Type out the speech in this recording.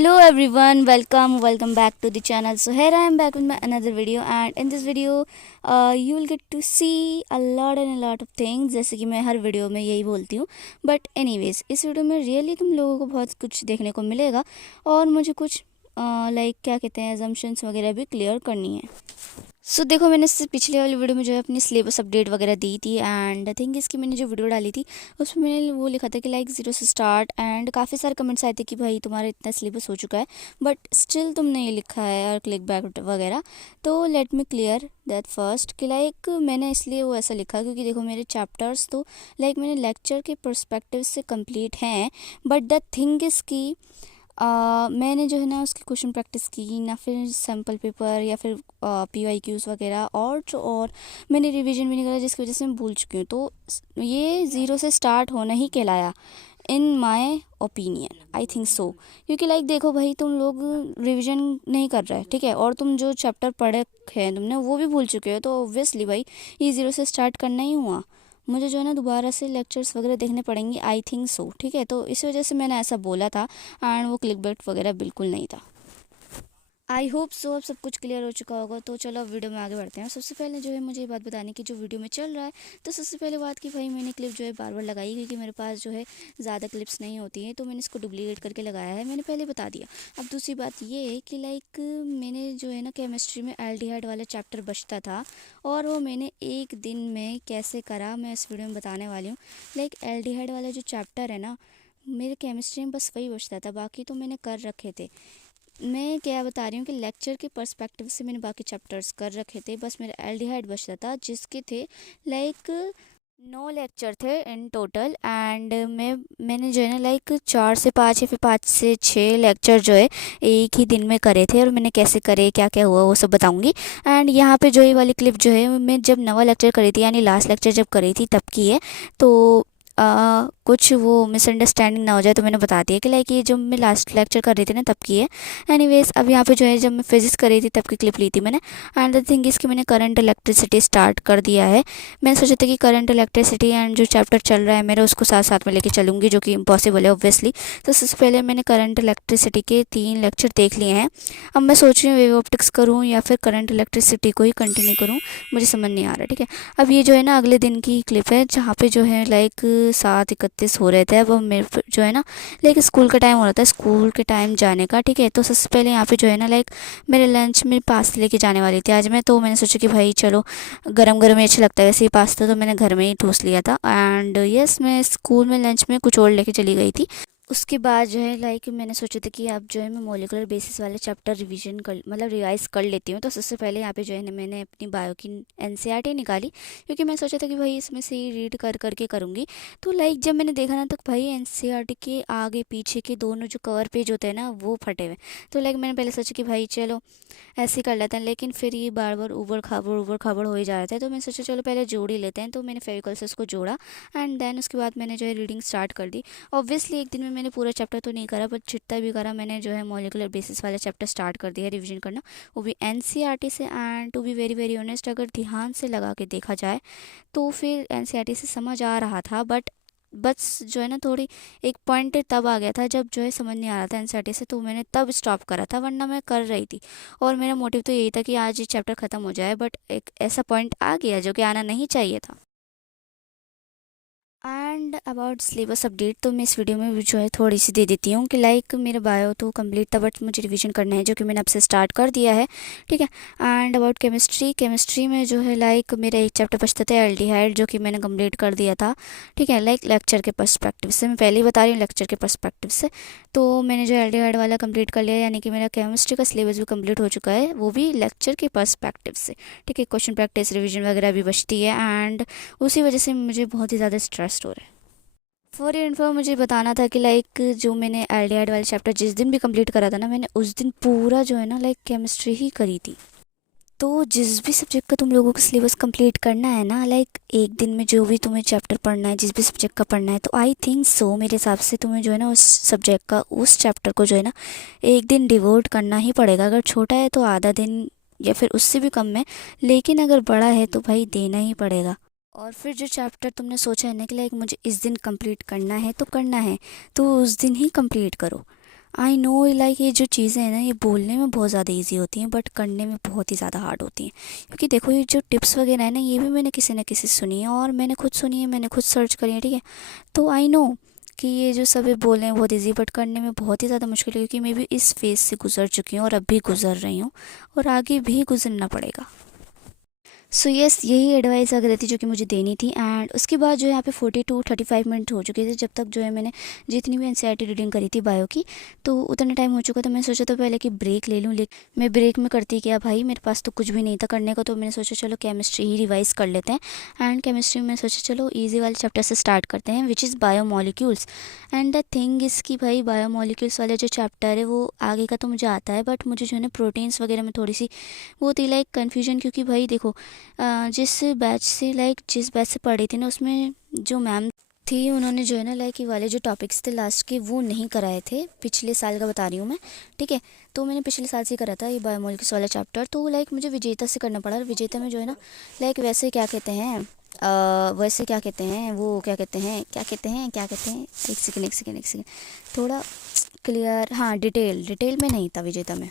Hello everyone, welcome back to the channel. So here I am back with my another video, and in this video you will get to see a lot of things, जैसे कि मैं हर video में यही बोलती हूँ. But anyways इस video में really तुम लोगों को बहुत कुछ देखने को मिलेगा और मुझे कुछ लाइक क्या कहते हैं assumptions वगैरह भी क्लियर करनी है. सो देखो, मैंने इससे पिछले वाली वीडियो में जो है अपनी सिलेबस अपडेट वगैरह दी थी, एंड आई थिंक इसकी मैंने जो वीडियो डाली थी उसमें मैंने वो लिखा था कि लाइक 0 से स्टार्ट, एंड काफ़ी सारे कमेंट्स आए थे कि भाई तुम्हारा इतना सिलेबस हो चुका है बट स्टिल तुमने ये लिखा है और क्लिक बैक वगैरह. तो let me clear that first कि लाइक मैंने इसलिए वो ऐसा लिखा क्योंकि देखो मेरे चैप्टर्स तो लाइक मैंने लेक्चर के पर्सपेक्टिव से कंप्लीट हैं, बट द थिंग इज़ कि मैंने जो है ना उसकी क्वेश्चन प्रैक्टिस की ना, फिर सैम्पल पेपर या फिर PYQs वगैरह और मैंने रिवीजन भी नहीं करा, जिसकी वजह से मैं भूल चुकी हूँ. तो ये 0 से स्टार्ट होना ही कहलाया in my opinion, I think so. क्योंकि लाइक देखो भाई, तुम लोग रिवीजन नहीं कर रहे, ठीक है, और तुम जो चैप्टर पढ़े हैं तुमने वो भी भूल चुके हो, तो ऑब्वियसली भाई ये 0 से स्टार्ट करना ही हुआ. मुझे जो है ना दोबारा से लेक्चर्स वगैरह देखने पड़ेंगे, आई थिंक सो, ठीक है. तो इस वजह से मैंने ऐसा बोला था, एंड वो क्लिकबेट वगैरह बिल्कुल नहीं था. आई होप सो अब सब कुछ क्लियर हो चुका होगा. तो चलो अब वीडियो में आगे बढ़ते हैं. सबसे पहले जो है मुझे ये बात बताने की जो वीडियो में चल रहा है, तो सबसे पहले बात कि भाई मैंने क्लिप जो है बार बार लगाई क्योंकि मेरे पास जो है ज़्यादा क्लिप्स नहीं होती हैं, तो मैंने इसको डुप्लीकेट करके लगाया है, मैंने पहले बता दिया. अब दूसरी बात ये है कि लाइक मैंने जो है ना केमिस्ट्री में एल्डिहाइड वाला चैप्टर बचता था, और वो मैंने एक दिन में कैसे करा मैं इस वीडियो में बताने वाली हूँ. लाइक एल्डिहाइड वाला जो चैप्टर है ना, मेरे केमिस्ट्री में बस वही बचता था, बाकी तो मैंने कर रखे थे. मैं क्या बता रही हूँ कि लेक्चर के पर्सपेक्टिव से मैंने बाकी चैप्टर्स कर रखे थे, बस मेरा एल्डिहाइड बचता था जिसके थे लाइक 9 लेक्चर थे इन टोटल. एंड मैंने जो है ना लाइक 4 से 5 या फिर 5 से 6 लेक्चर जो है एक ही दिन में करे थे, और मैंने कैसे करे क्या क्या हुआ वो सब बताऊंगी. एंड यहाँ पे जो ये वाली क्लिप जो है मैं जब नवा लेक्चर करी थी, यानी लास्ट लेक्चर जब करी थी तब की है. तो कुछ वो मिसअंडरस्टैंडिंग ना हो जाए तो मैंने बता दिया कि लाइक ये जो मैं लास्ट लेक्चर कर रही थी ना तब की है. एनीवेज अब यहाँ पे जो है जब मैं फिजिक्स कर रही थी तब की क्लिप ली थी मैंने. एंड द थिंग इसकी मैंने करंट इलेक्ट्रिसिटी स्टार्ट कर दिया है. मैंने सोचा था कि करंट इलेक्ट्रिसिटी एंड जो चैप्टर चल रहा है मेरा उसको साथ साथ में लेके चलूँगी, जो कि इम्पॉसिबल है ऑब्वियसली. तो सबसे पहले मैंने करंट इलेक्ट्रिसिटी के 3 लेक्चर देख लिए हैं. अब मैं सोच रही हूँ वेव ऑप्टिक्स करूँ या फिर करंट इलेक्ट्रिसिटी को ही कंटिन्यू करूँ, मुझे समझ नहीं आ रहा, ठीक है. अब ये जो है ना अगले दिन की क्लिप है जहाँ पे जो है लाइक 7:31 हो रहे थे. अब मेरे जो है ना लाइक स्कूल का टाइम हो रहा था, स्कूल के टाइम जाने का, ठीक है. तो सबसे पहले यहाँ पे जो है ना लाइक मेरे लंच में पास्ता लेके जाने वाली थी आज मैं. तो मैंने सोचा कि भाई चलो गरम गरम ही अच्छा लगता है वैसे ही पास्ता, तो मैंने घर में ही ठूस लिया था. एंड यस मैं स्कूल में लंच में कुछ और लेके चली गई थी. उसके बाद जो है लाइक मैंने सोचा था कि अब जो है मैं मॉलिक्यूलर बेसिस वाले चैप्टर रिवीजन कर मतलब रिवाइज कर लेती हूँ. तो सबसे पहले यहाँ पे जो है ना मैंने अपनी बायो की NCERT निकाली, क्योंकि मैं सोचा था कि भाई इसमें से ही रीड कर करके करूँगी. तो लाइक जब मैंने देखा ना तो भाई NCERT के आगे पीछे के दोनों जो कवर पेज होते हैं ना वो फटे हुए. तो लाइक मैंने पहले सोचा कि भाई चलो ऐसे ही कर लेते हैं, लेकिन फिर ये बार बार ऊबड़ खाबड़ हो ही जा रहा था. तो मैंने सोचा चलो पहले जोड़ ही लेते हैं. तो मैंने फेविकॉल से उसको जोड़ा, एंड देन उसके बाद मैंने जो है रीडिंग स्टार्ट कर दी. ऑब्वियसली एक दिन में मैंने पूरा चैप्टर तो नहीं करा, बट जितना भी करा मैंने जो है मॉलिक्यूलर बेसिस वाला चैप्टर स्टार्ट कर दिया रिवीजन करना, वो भी NCERT से. And to be very very honest अगर ध्यान से लगा के देखा जाए तो फिर NCERT से समझ आ रहा था, बट बस जो है ना थोड़ी एक पॉइंट तब आ गया था जब जो है समझ नहीं आ रहा था NCERT से, तो मैंने तब स्टॉप करा था, वरना मैं कर रही थी. और मेरा मोटिव तो यही था कि आज ये चैप्टर ख़त्म हो जाए, बट एक ऐसा पॉइंट आ गया जो कि आना नहीं चाहिए था. एंड अबाउट सिलेबस अपडेट, तो मैं इस वीडियो में भी जो है थोड़ी सी दे देती हूँ कि लाइक मेरा बायो तो कंप्लीट था, बट मुझे रिवीजन करना है जो कि मैंने अब से स्टार्ट कर दिया है, ठीक है. एंड अबाउट केमिस्ट्री में जो है लाइक मेरा एक चैप्टर बचता था एल्डिहाइड, जो कि मैंने कंप्लीट कर दिया था, ठीक है. लाइक लेक्चर के पर्सपेक्टिव से, मैं पहले ही बता रही हूँ लेक्चर के पर्सपेक्टिव से. तो मैंने जो एल्डिहाइड वाला कंप्लीट कर लिया, यानी कि मेरा केमिस्ट्री का सिलेबस भी कंप्लीट हो चुका है, वो भी लेक्चर के पर्सपेक्टिव से, ठीक है. क्वेश्चन प्रैक्टिस रिविजन वगैरह भी बचती है, एंड उसी वजह से मुझे बहुत ही ज़्यादा स्ट्रेस हो रहा है. फॉर योर इन्फो मुझे बताना था कि लाइक जो मैंने एल्डिहाइड वाला चैप्टर जिस दिन भी कंप्लीट करा था ना, मैंने उस दिन पूरा जो है ना लाइक केमिस्ट्री ही करी थी. तो जिस भी सब्जेक्ट का तुम लोगों को सिलेबस कंप्लीट करना है ना, लाइक एक दिन में जो भी तुम्हें चैप्टर पढ़ना है, जिस भी सब्जेक्ट का पढ़ना है, तो आई थिंक सो मेरे हिसाब से तुम्हें जो है ना उस सब्जेक्ट का उस चैप्टर को जो है ना एक दिन डिवोट करना ही पड़ेगा. अगर छोटा है तो आधा दिन या फिर उससे भी कम में, लेकिन अगर बड़ा है तो भाई देना ही पड़ेगा. और फिर जो चैप्टर तुमने सोचा है ना कि लाइक मुझे इस दिन कंप्लीट करना है तो करना है, तो उस दिन ही कंप्लीट करो. आई नो लाइक ये जो चीज़ें हैं ना, ये बोलने में बहुत ज़्यादा इजी होती हैं बट करने में बहुत ही ज़्यादा हार्ड होती हैं। क्योंकि देखो ये जो टिप्स वगैरह है ना, ये भी मैंने किसी न किसी से सुनी है और मैंने खुद सुनी है, मैंने खुद सर्च करी है, ठीक है। तो आई नो कि ये जो सब है बोलने में बहुत इजी बट करने में बहुत ही ज़्यादा मुश्किल है, क्योंकि मैं भी इस फेज़ से गुजर चुकी हूँ और अब भी गुजर रही हूँ और आगे भी गुजरना पड़ेगा। सो यस, यही एडवाइस अगर थी जो कि मुझे देनी थी। एंड उसके बाद जो है यहाँ पे 40 to 35 मिनट हो चुके थे, जब तक जो है मैंने जितनी भी एनसीईआरटी रीडिंग करी थी बायो की, तो उतना टाइम हो चुका था। मैं सोचा था पहले कि ब्रेक ले लूँ, लेकिन मैं ब्रेक में करती क्या भाई, मेरे पास तो कुछ भी नहीं था करने को। तो मैंने सोचा चलो केमिस्ट्री ही रिवाइज़ कर लेते हैं। एंड केमिस्ट्री में सोचा चलो ईजी वाले चैप्टर से स्टार्ट करते हैं, which is biomolecules. And the thing is कि भाई बायोमोलिक्यूल्स वाले जो चैप्टर है वो आगे का तो मुझे आता है, बट मुझे जो है ना प्रोटीन्स वगैरह में थोड़ी सी वो थी लाइक कन्फ्यूजन। क्योंकि भाई देखो जिस बैच से पढ़ी थी ना, उसमें जो मैम थी उन्होंने जो है ना लाइक ये वाले जो टॉपिक्स थे लास्ट के वो नहीं कराए थे। पिछले साल का बता रही हूँ मैं, ठीक है। तो मैंने पिछले साल से करा था ये बायोमोलिक्यूल्स वाला चैप्टर। तो लाइक मुझे विजेता से करना पड़ा। विजेता में जो है ना लाइक वैसे क्या कहते हैं, वैसे क्या कहते हैं, वो क्या कहते हैं, एक सेकेंड थोड़ा क्लियर, हाँ डिटेल में नहीं था विजेता में।